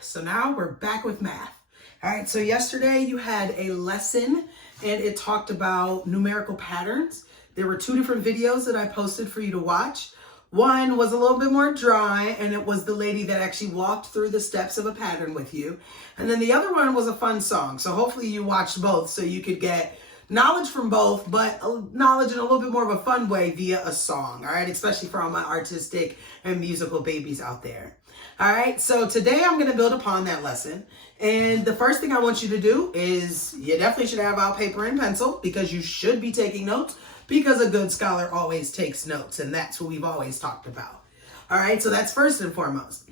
So now we're back with math. All right, so yesterday you had a lesson and it talked about numerical patterns. There were two different videos that I posted for you to watch. One was a little bit more dry and it was the lady that actually walked through the steps of a pattern with you. And then the other one was a fun song. So hopefully you watched both so you could get knowledge from both, but knowledge in a little bit more of a fun way via a song, all right? Especially for all my artistic and musical babies out there. All right, so today I'm going to build upon that lesson. And the first thing I want you to do is you definitely should have out paper and pencil because you should be taking notes because a good scholar always takes notes. And that's what we've always talked about. All right, so that's first and foremost.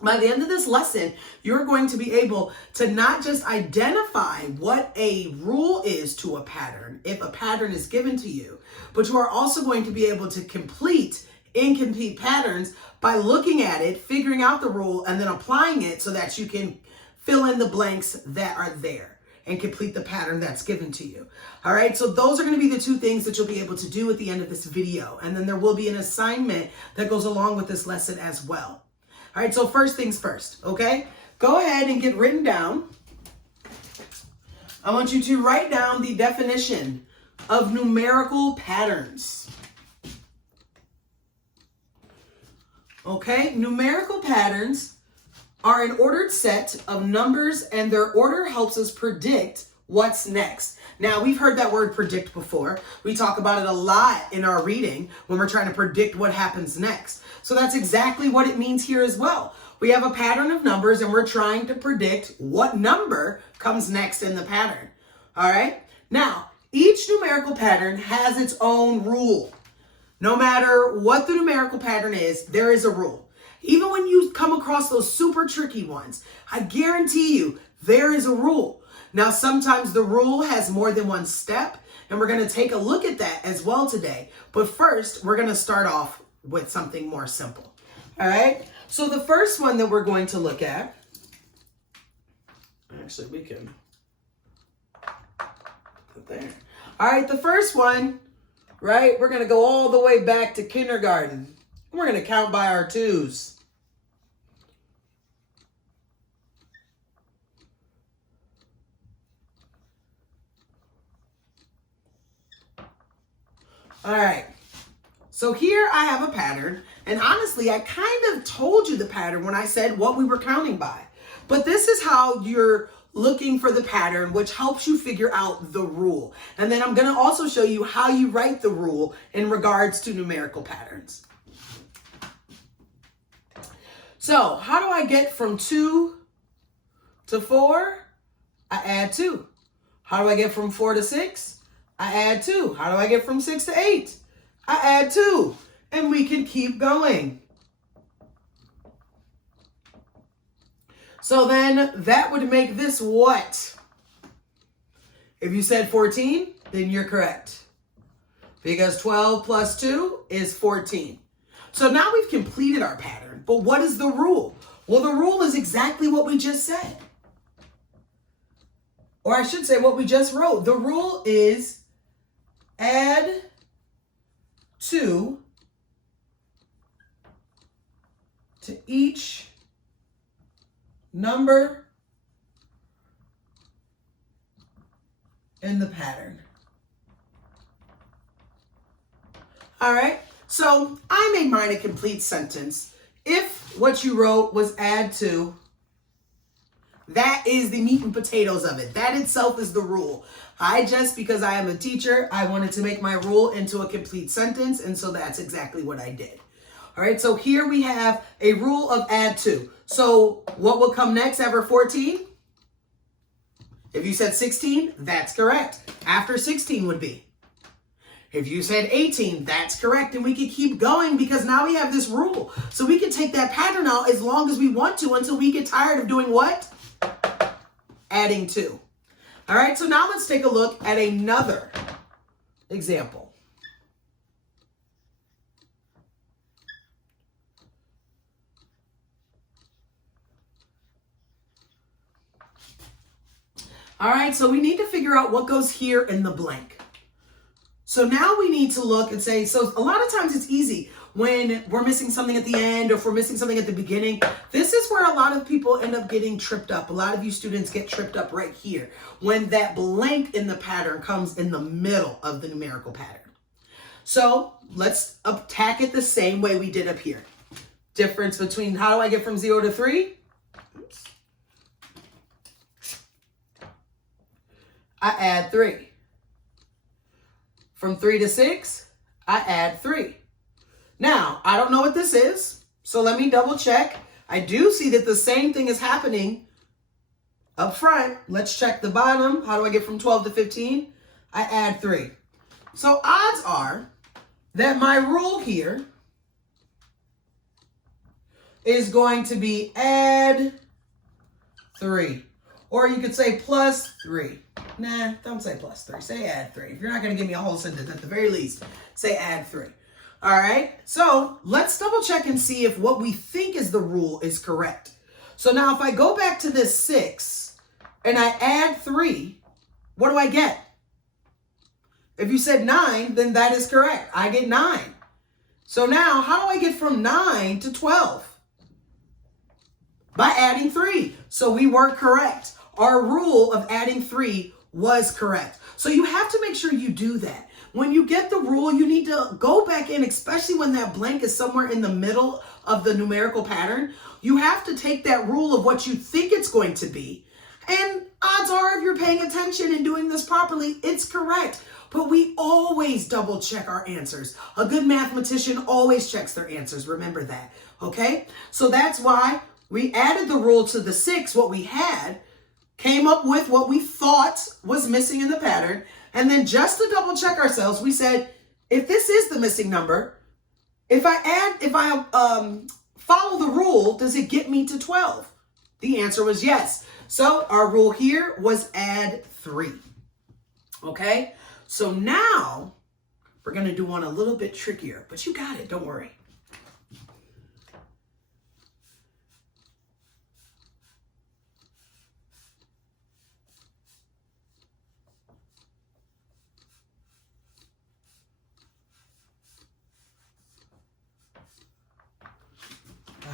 By the end of this lesson, you're going to be able to not just identify what a rule is to a pattern, if a pattern is given to you, but you are also going to be able to complete incomplete patterns by looking at it, figuring out the rule, and then applying it so that you can fill in the blanks that are there and complete the pattern that's given to you. All right, so those are going to be the two things that you'll be able to do at the end of this video. And then there will be an assignment that goes along with this lesson as well. All right, so first things first, okay? Go ahead and get written down. I want you to write down the definition of numerical patterns. Okay, numerical patterns are an ordered set of numbers and their order helps us predict what's next. Now, we've heard that word predict before. We talk about it a lot in our reading when we're trying to predict what happens next. So that's exactly what it means here as well. We have a pattern of numbers and we're trying to predict what number comes next in the pattern. All right. Now, each numerical pattern has its own rule. No matter what the numerical pattern is, there is a rule. Even when you come across those super tricky ones, I guarantee you there is a rule. Now, sometimes the rule has more than one step, and we're going to take a look at that as well today. But first, we're going to start off with something more simple. All right? So the first one that we're going to look at, actually, we can put there. All right, the first one, right? We're going to go all the way back to kindergarten. We're going to count by our twos. All right. So here I have a pattern. And honestly, I kind of told you the pattern when I said what we were counting by. But this is how you're looking for the pattern, which helps you figure out the rule. And then I'm going to also show you how you write the rule in regards to numerical patterns. So how do I get from 2 to 4? I add 2. How do I get from 4 to 6? I add 2. How do I get from 6 to 8? I add 2. And we can keep going. So then that would make this what? If you said 14, then you're correct. Because 12 plus 2 is 14. So now we've completed our pattern. But what is the rule? Well, the rule is exactly what we just said. Or I should say what we just wrote. The rule is add 2 to each number in the pattern. All right, so I made mine a complete sentence. If what you wrote was add 2, that is the meat and potatoes of it. That itself is the rule. Because I am a teacher, I wanted to make my rule into a complete sentence, and so that's exactly what I did. All right, so here we have a rule of add 2. So what will come next after 14? If you said 16, that's correct. After 16 would be. If you said 18, that's correct. And we could keep going because now we have this rule. So we can take that pattern out as long as we want to until we get tired of doing what? Adding 2. All right, so now let's take a look at another example. All right, so we need to figure out what goes here in the blank. So now we need to look and say, so a lot of times it's easy when we're missing something at the end or if we're missing something at the beginning. This is where a lot of people end up getting tripped up. A lot of you students get tripped up right here when that blank in the pattern comes in the middle of the numerical pattern. So let's attack it the same way we did up here. Difference between how do I get from 0 to 3? Oops. I add 3. From 3 to 6, I add 3. Now, I don't know what this is, so let me double check. I do see that the same thing is happening up front. Let's check the bottom. How do I get from 12 to 15? I add 3. So odds are that my rule here is going to be add 3. Or you could say plus 3. Nah, don't say plus 3. Say add 3. If you're not going to give me a whole sentence, at the very least, say add 3. All right, so let's double check and see if what we think is the rule is correct. So now if I go back to this 6 and I add 3, what do I get? If you said 9, then that is correct. I get 9. So now how do I get from 9 to 12? By adding 3. So we were correct. Our rule of adding 3 was correct. So you have to make sure you do that. When you get the rule, you need to go back in, especially when that blank is somewhere in the middle of the numerical pattern. You have to take that rule of what you think it's going to be. And odds are, if you're paying attention and doing this properly, it's correct. But we always double check our answers. A good mathematician always checks their answers. Remember that, okay? So that's why we added the rule to the 6, what we had, came up with what we thought was missing in the pattern. And then just to double check ourselves, we said, if this is the missing number, if I follow the rule, does it get me to 12? The answer was yes. So our rule here was add 3. Okay, so now we're going to do one a little bit trickier, but you got it. Don't worry.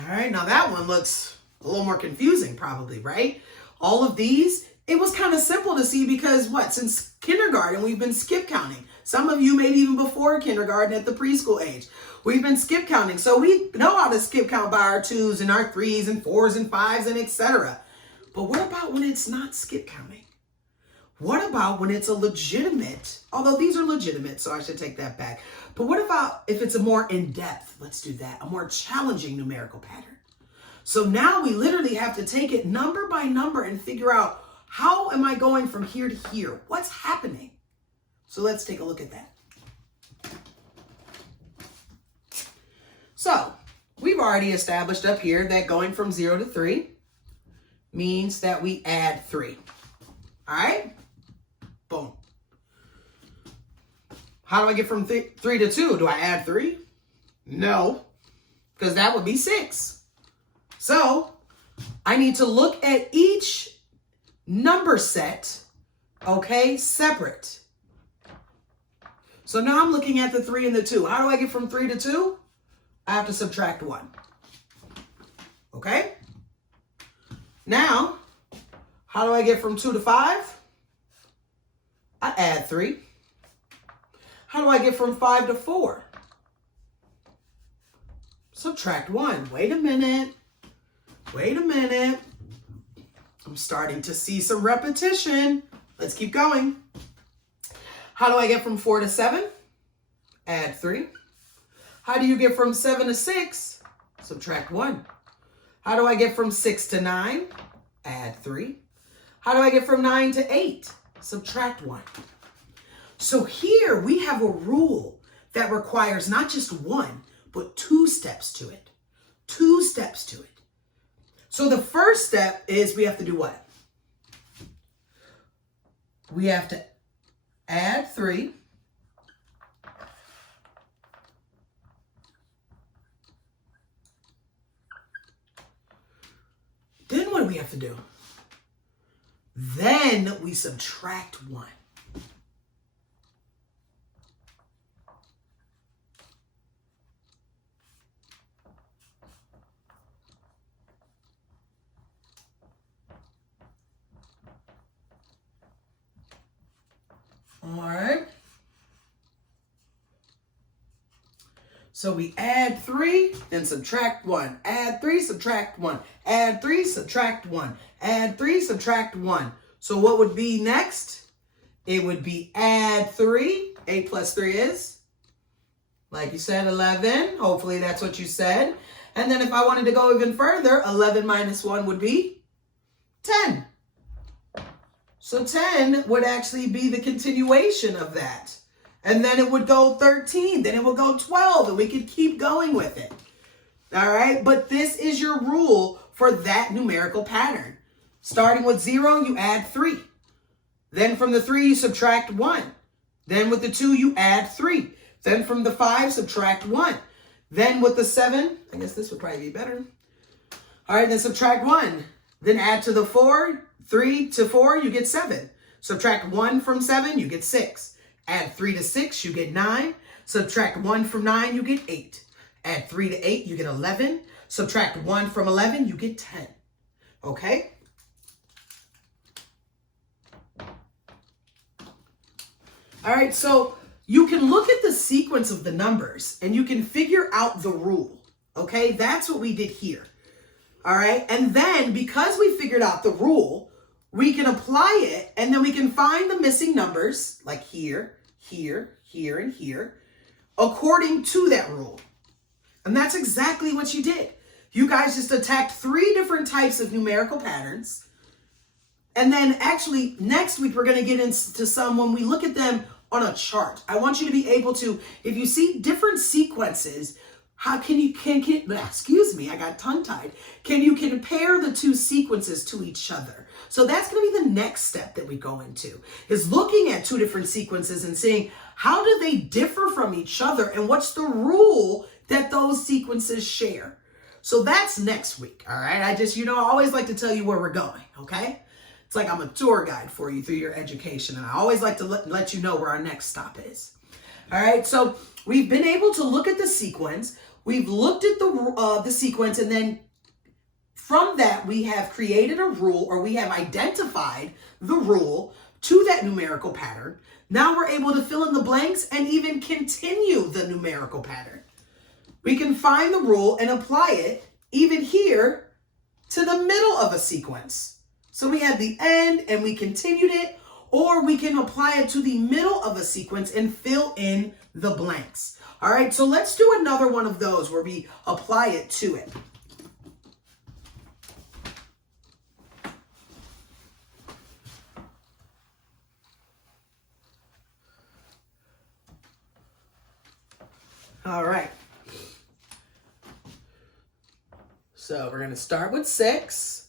All right, now that one looks a little more confusing probably, right? All of these, it was kind of simple to see because since kindergarten, we've been skip counting. Some of you maybe even before kindergarten at the preschool age. We've been skip counting. So we know how to skip count by our 2s and our 3s and 4s and 5s and etc. But what about when it's not skip counting? What about when it's a legitimate, although these are legitimate, so I should take that back. But what about if it's a more in-depth, let's do that, a more challenging numerical pattern? So now we literally have to take it number by number and figure out, how am I going from here to here? What's happening? So let's take a look at that. So we've already established up here that going from 0 to 3 means that we add 3. All right? Boom. How do I get from 3 to 2? Do I add 3? No, because that would be 6. So I need to look at each number set, okay, separate. So now I'm looking at the 3 and the 2. How do I get from 3 to 2? I have to subtract 1. Okay? Now, how do I get from 2 to 5? I add 3. How do I get from 5 to 4? Subtract 1. Wait a minute. Wait a minute. I'm starting to see some repetition. Let's keep going. How do I get from 4 to 7? Add 3. How do you get from 7 to 6? Subtract 1. How do I get from 6 to 9? Add 3. How do I get from 9 to 8? Subtract 1. So here we have a rule that requires not just 1, but 2 steps to it. 2 steps to it. So the first step is we have to do what? We have to add 3. Then what do we have to do? Then we subtract 1. All right. So we add 3, then subtract 1. Add 3, subtract 1. Add 3, subtract 1. Add 3, subtract 1. So what would be next? It would be add 3. 8 plus 3 is, like you said, 11. Hopefully that's what you said. And then if I wanted to go even further, 11 minus 1 would be 10. So 10 would actually be the continuation of that. And then it would go 13, then it would go 12, and we could keep going with it. All right, but this is your rule for that numerical pattern. Starting with 0, you add 3. Then from the 3, you subtract 1. Then with the 2, you add 3. Then from the 5, subtract 1. Then with the 7, I guess this would probably be better. All right, then subtract 1. Then add to the 4, 3 to 4, you get 7. Subtract 1 from 7, you get 6. Add 3 to 6, you get 9. Subtract 1 from 9, you get 8. Add 3 to 8, you get 11. Subtract 1 from 11, you get 10. Okay? All right, so you can look at the sequence of the numbers and you can figure out the rule. Okay? That's what we did here. All right? And then because we figured out the rule, we can apply it and then we can find the missing numbers like here, here, here, and here, according to that rule. And that's exactly what you did. You guys just attacked 3 different types of numerical patterns. And then actually next week, we're going to get into some when we look at them on a chart. I want you to be able to, if you see different sequences, how can you, excuse me, I got tongue tied. Can you compare the 2 sequences to each other? So that's going to be the next step that we go into, is looking at 2 different sequences and seeing how do they differ from each other and what's the rule that those sequences share. So that's next week, all right? I just, I always like to tell you where we're going, okay? It's like I'm a tour guide for you through your education, and I always like to let you know where our next stop is. All right, so we've been able to look at the sequence. We've looked at the sequence, and then from that, we have created a rule, or we have identified the rule to that numerical pattern. Now we're able to fill in the blanks and even continue the numerical pattern. We can find the rule and apply it even here to the middle of a sequence. So we had the end and we continued it, or we can apply it to the middle of a sequence and fill in the blanks. All right, so let's do another one of those where we apply it to it. All right. So we're going to start with 6.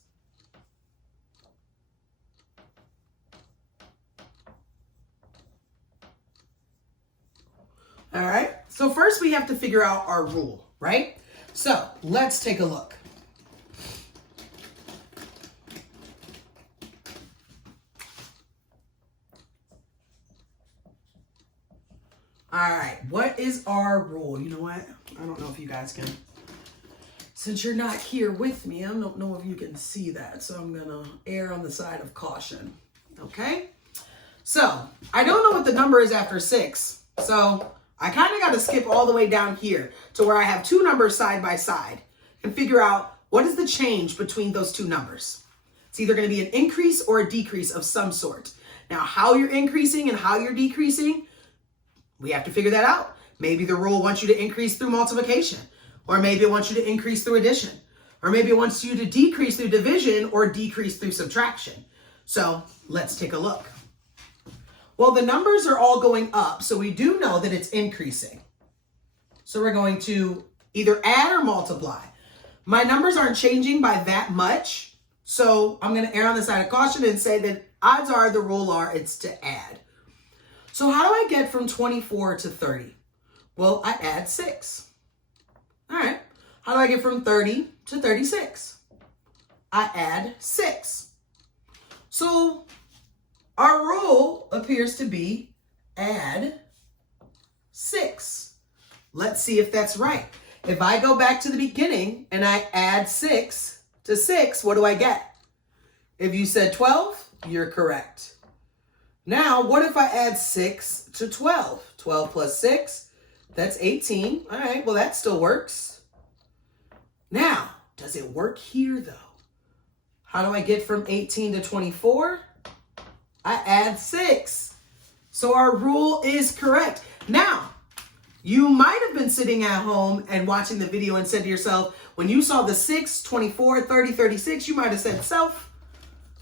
All right. So first we have to figure out our rule, right? So let's take a look. All right. What is our rule? You know what? I don't know if you guys can, since you're not here with me, I don't know if you can see that. So I'm going to err on the side of caution. Okay. So I don't know what the number is after 6. So I kind of got to skip all the way down here to where I have 2 numbers side by side and figure out what is the change between those 2 numbers. It's either going to be an increase or a decrease of some sort. Now, how you're increasing and how you're decreasing, we have to figure that out. Maybe the rule wants you to increase through multiplication, or maybe it wants you to increase through addition, or maybe it wants you to decrease through division or decrease through subtraction. So let's take a look. Well, the numbers are all going up, so we do know that it's increasing. So we're going to either add or multiply. My numbers aren't changing by that much, so I'm going to err on the side of caution and say that odds are the rule are it's to add. So how do I get from 24 to 30? Well, I add 6. All right. How do I get from 30 to 36? I add 6. So our rule appears to be add 6. Let's see if that's right. If I go back to the beginning and I add 6 to 6, what do I get? If you said 12, you're correct. Now, what if I add 6 to 12? 12 plus 6, that's 18. All right, well, that still works. Now, does it work here, though? How do I get from 18 to 24? I add 6. So our rule is correct. Now, you might have been sitting at home and watching the video and said to yourself, when you saw the 6, 24, 30, 36, you might have said, self,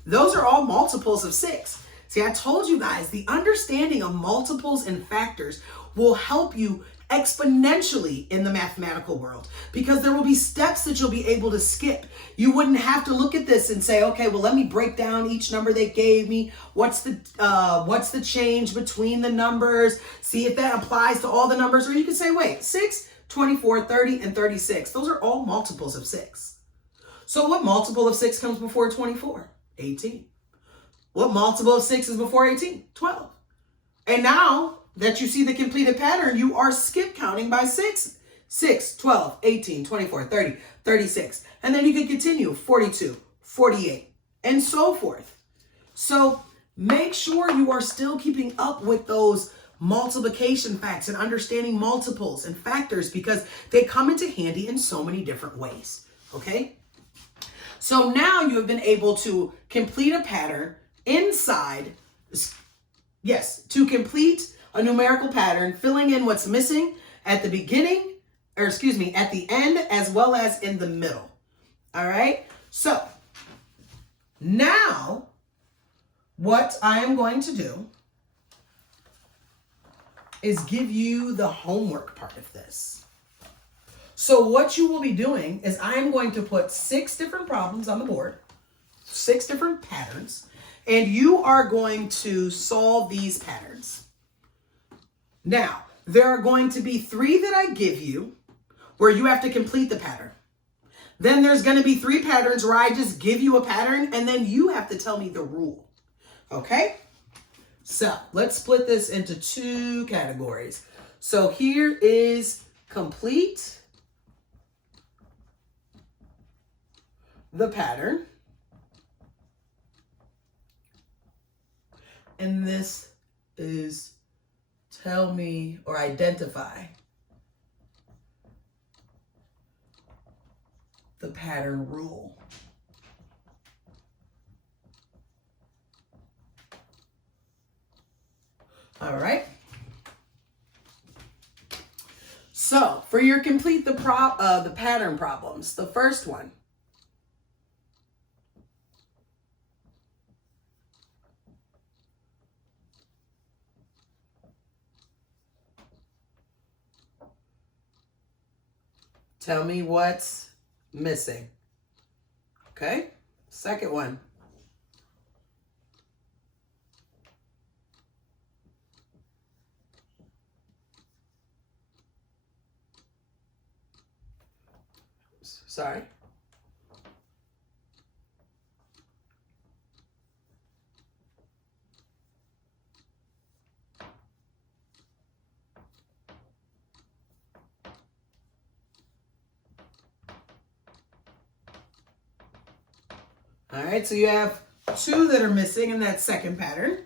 those are all multiples of 6. See, I told you guys, the understanding of multiples and factors will help you exponentially in the mathematical world, because there will be steps that you'll be able to skip. You wouldn't have to look at this and say, okay, well, let me break down each number they gave me. What's the change between the numbers? See if that applies to all the numbers. Or you can say, wait, 6, 24, 30, and 36. Those are all multiples of 6. So what multiple of 6 comes before 24? 18. What multiple of 6 is before 18? 12. And now that you see the completed pattern, you are skip counting by 6. 6, 12, 18, 24, 30, 36. And then you can continue 42, 48, and so forth. So make sure you are still keeping up with those multiplication facts and understanding multiples and factors, because they come into handy in so many different ways. Okay? So now you have been able to complete a pattern inside, yes, to complete a numerical pattern, filling in what's missing at the beginning, or excuse me, at the end, as well as in the middle. All right. So now what I am going to do is give you the homework part of this. So what you will be doing is I am going to put 6 different problems on the board, 6 different patterns, and you are going to solve these patterns. Now, there are going to be 3 that I give you where you have to complete the pattern. Then there's going to be 3 patterns where I just give you a pattern and then you have to tell me the rule. Okay? So let's split this into 2 categories. So here is complete the pattern. And this is tell me or identify the pattern rule. All right. So for your complete the pattern problems, the first one. Tell me what's missing. Okay. Second one. Sorry. All right, so you have 2 that are missing in that second pattern.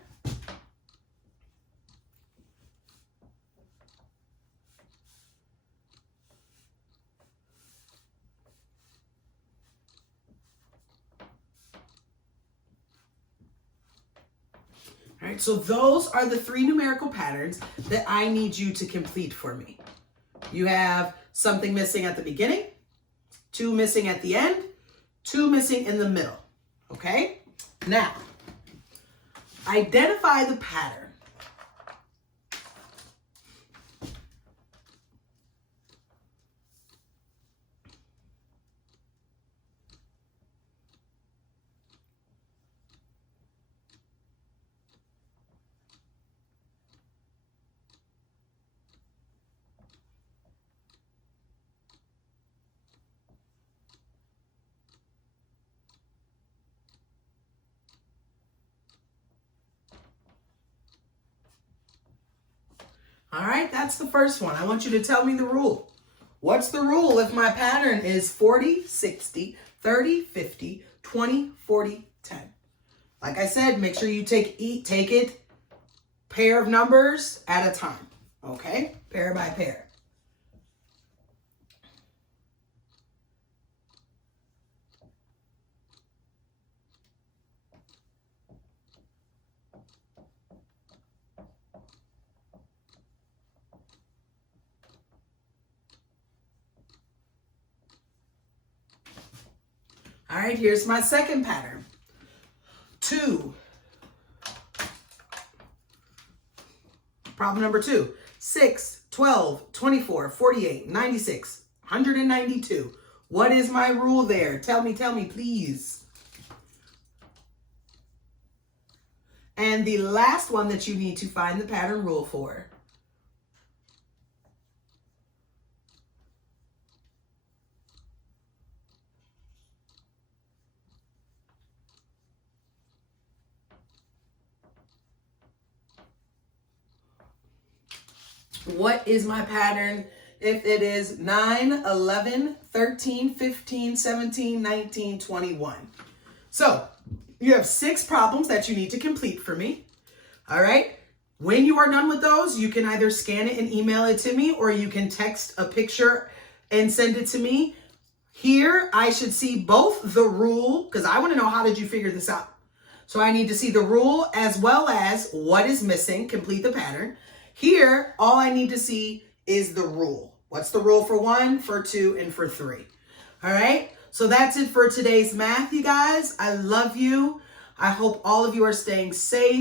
All right, so those are the 3 numerical patterns that I need you to complete for me. You have something missing at the beginning, 2 missing at the end, 2 missing in the middle. Okay? Now, identify the pattern. All right, that's the first one. I want you to tell me the rule. What's the rule if my pattern is 40, 60, 30, 50, 20, 40, 10? Like I said, make sure you take it pair of numbers at a time, okay? Pair by pair. All right, here's my second pattern. 2. Problem number 2. 6, 12, 24, 48, 96, 192. What is my rule there? Tell me, please. And the last one that you need to find the pattern rule for. What is my pattern if it is 9, 11, 13, 15, 17, 19, 21? So you have 6 problems that you need to complete for me. All right. When you are done with those, you can either scan it and email it to me, or you can text a picture and send it to me. Here, I should see both the rule, because I want to know how did you figure this out. So I need to see the rule as well as what is missing, complete the pattern. Here, all I need to see is the rule. What's the rule for 1, for 2, and for 3? All right. So that's it for today's math, you guys. I love you. I hope all of you are staying safe.